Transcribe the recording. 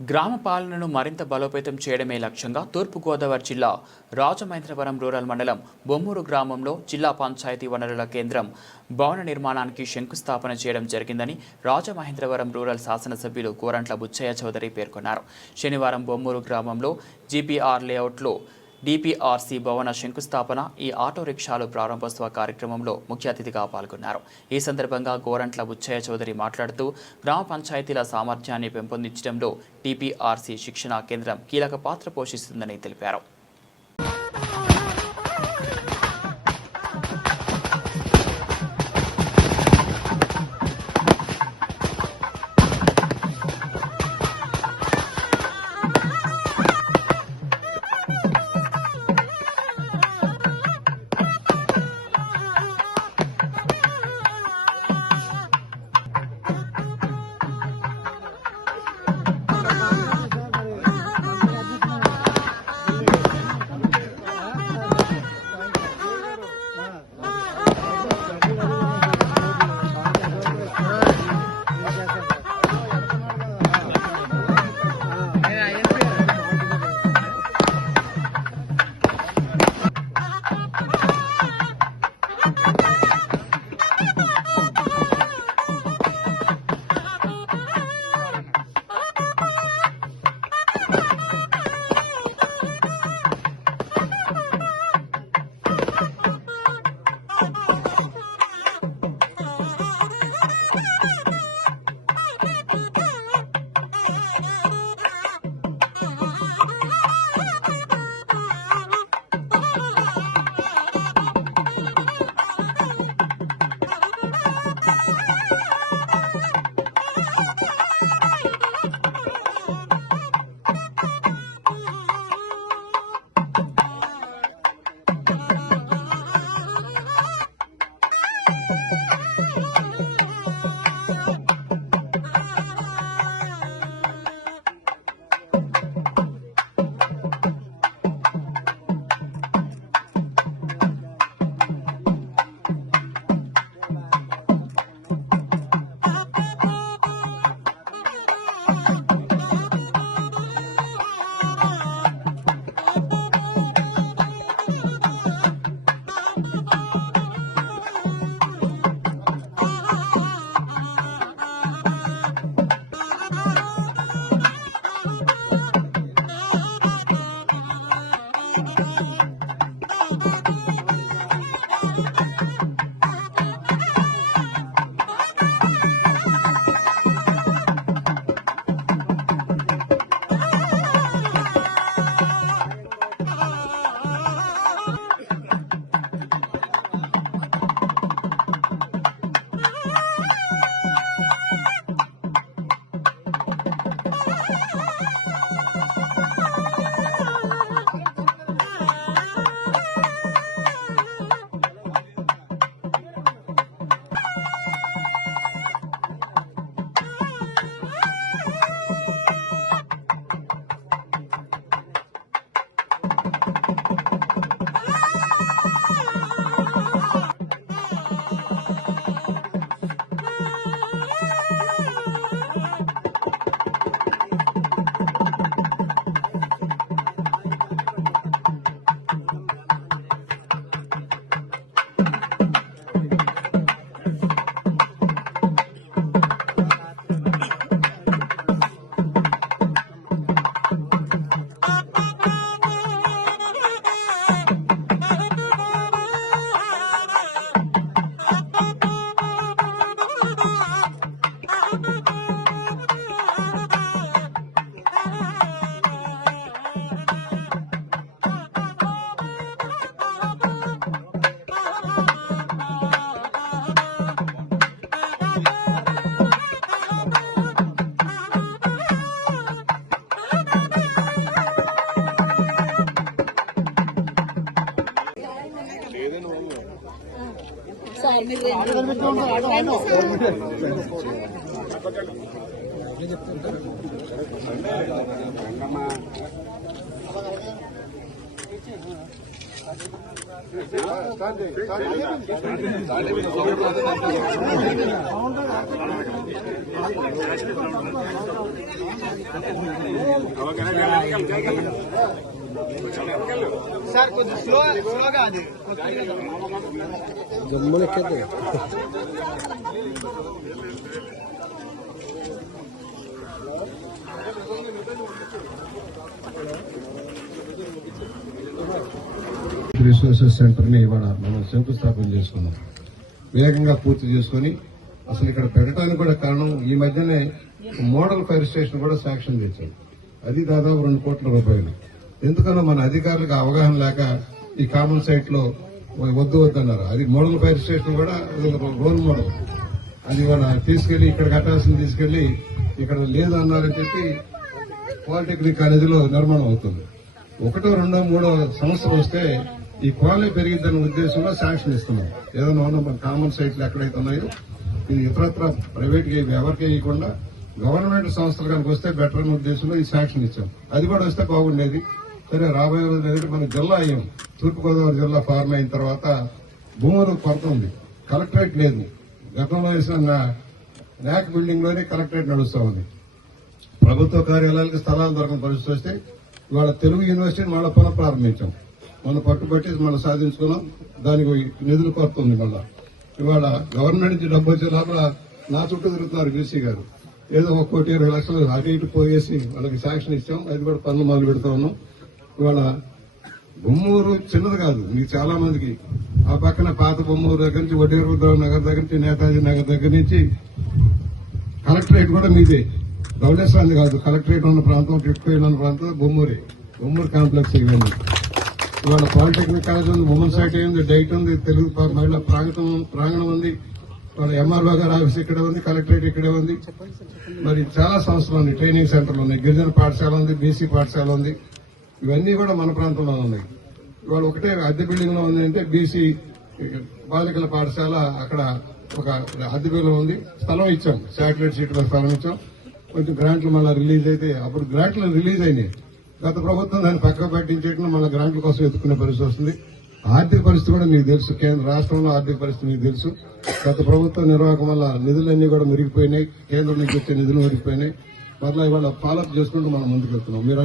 గ్రామ పాలనను మరింత బలోపేతం చేయడమే లక్ష్యంగా తూర్పుగోదావరి జిల్లా రాజమహేంద్రవరం రూరల్ మండలం బొమ్మూరు గ్రామంలో జిల్లా పంచాయతీ వనరుల కేంద్రం భవన నిర్మాణానికి శంకుస్థాపన చేయడం జరిగిందని రాజమహేంద్రవరం రూరల్ శాసనసభ్యులు గోరంట్ల బుచ్చయ్య చౌదరి పేర్కొన్నారు. శనివారం బొమ్మూరు గ్రామంలో జీపీఆర్ లేఅవుట్లో డిపిఆర్సి భవన శంకుస్థాపన, ఈ ఆటో రిక్షాలు ప్రారంభోత్సవ కార్యక్రమంలో ముఖ్య అతిథిగా పాల్గొన్నారు. ఈ సందర్భంగా గోరంట్ల బుచ్చయ్య చౌదరి మాట్లాడుతూ గ్రామ పంచాయతీల సామర్థ్యాన్ని పెంపొందించడంలో డిపిఆర్సి శిక్షణా కేంద్రం కీలక పాత్ర పోషిస్తుందని తెలిపారు. సార్ కొంచెం స్లోగా అది గమ్మునెక్కేద్దు. రిసోర్సెస్ సెంటర్ ని ఇవాళ మనం శంకుస్థాపన చేసుకున్నాం. వేగంగా పూర్తి చేసుకుని అసలు ఇక్కడ పెట్టడానికి కూడా కారణం ఈ మధ్యనే మోడల్ ఫైర్ స్టేషన్ కూడా శాంక్షన్ తెచ్చాం. అది దాదాపు 2 కోట్ల రూపాయలు. ఎందుకనో మన అధికారులకు అవగాహన లేక ఈ కామన్ సైట్ లో వద్దు వద్దన్నారు. అది మోడల్ ఫైర్ స్టేషన్ కూడా రోల్ మోడల్. అది ఇవాళ తీసుకెళ్లి ఇక్కడ కట్టాల్సింది తీసుకెళ్లి ఇక్కడ లేదు అన్నారని చెప్పి పాలిటెక్నిక్ కాలేజీలో నిర్మాణం అవుతుంది. 1, 2, 3 సంవత్సరం వస్తే ఈ క్వాలిటీ పెరిగిద్దన్న ఉద్దేశంలో శాంక్షన్ ఇస్తున్నాం. ఏదైనా ఉన్న మన కామన్ సైట్లు ఎక్కడైతే ఉన్నాయో ఇది ఇతరత్ర ప్రైవేట్ ఎవరికి ఇవ్వకుండా గవర్నమెంట్ సంస్థలు కనుక వస్తే బెటర్ అనే ఉద్దేశంలో ఈ శాంక్షన్ ఇచ్చాం. అది కూడా వస్తే బాగుండేది. సరే రాబోయే రోజులు ఏంటంటే మన జిల్లా అయ్యాం. తూర్పుగోదావరి జిల్లా ఫార్మ్ అయిన తర్వాత భూములు కొరత ఉంది. కలెక్టరేట్ లేదు. గతంలో వేసిన న్యాక్ బిల్డింగ్ లోనే కలెక్టరేట్ నడుస్తా ఉంది. ప్రభుత్వ కార్యాలయాలకు స్థలాలు దొరకని పరిస్థితి వస్తే ఇవాళ తెలుగు యూనివర్సిటీని మళ్ళీ పునఃప్రారంభించాం. మనం పట్టుబట్టి మనం సాధించుకున్నాం. దానికి నిధులు కొరత ఉంది. మళ్ళా ఇవాళ గవర్నమెంట్ నుంచి డబ్బు వచ్చే లోపల నా చుట్టూ తిరుగుతున్నారు బీసీ గారు. ఏదో 1,20,00,000 అటు ఇటు పోయేసి వాళ్ళకి శాంక్షన్ ఇచ్చాం. అది కూడా పనులు మొదలు పెడతా ఉన్నాం. ఇవాళ బొమ్మూరు చిన్నది కాదు. మీకు చాలా మందికి ఆ పక్కన పాత బొమ్మూరు దగ్గర నుంచి వడ్డీరుద్రరావు నగర్ దగ్గర నుంచి నేతాజీ నగర్ దగ్గర నుంచి కలెక్టరేట్ కూడా మీదే. ధవళేశ్వరాది కాదు. కలెక్టరేట్ ఉన్న ప్రాంతం, టిట్కోయిల్ ఉన్న ప్రాంతం బొమ్మూరు కాంప్లెక్స్ ఇవన్నీ. ఇవాళ పాలిటెక్నిక్ కాలేజ్ ఉంది, ఉమెన్ సైట్ ఉంది, డైట్ ఉంది, తెలుగు మహిళా ప్రాంగణం ఉంది. వాళ్ళ ఎంఆర్ఓ గారి ఆఫీస్ ఇక్కడే ఉంది, కలెక్టరేట్ ఇక్కడే ఉంది. మరి చాలా సంస్థలు ఉన్నాయి, ట్రైనింగ్ సెంటర్లు ఉన్నాయి, గిరిజన పాఠశాల ఉంది, బీసీ పాఠశాల ఉంది. ఇవన్నీ కూడా మన ప్రాంతంలో ఉన్నాయి. ఇవాళ ఒకటే అద్దె బిల్డింగ్ లో ఉంది అంటే బీసీ బాలికల పాఠశాల అక్కడ ఒక అద్దె బిల్డింగ్ ఉంది. స్థలం ఇచ్చాం, శాటిలైట్ సీట్ స్థలం ఇచ్చాం. కొంచెం గ్రాంట్లు మళ్ళీ రిలీజ్ అయితే అప్పుడు గ్రాంట్లు రిలీజ్ అయినాయి. గత ప్రభుత్వం దాన్ని పక్క పట్టించేయడం మళ్ళీ గ్రాంట్ల కోసం ఎత్తుకునే పరిస్థితి వస్తుంది. ఆర్థిక పరిస్థితి కూడా మీకు తెలుసు. కేంద్ర రాష్ట్రంలో ఆర్థిక పరిస్థితి మీకు తెలుసు. గత ప్రభుత్వ నిర్వాహకం వల్ల నిధులన్నీ కూడా మెరిగిపోయినాయి. కేంద్రం నుంచి వచ్చే నిధులు మెరిగిపోయినాయి. మళ్ళీ ఇవాళ ఫాలోఅప్ చేసుకుంటూ మనం ముందుకు వెళ్తున్నాం. మీరు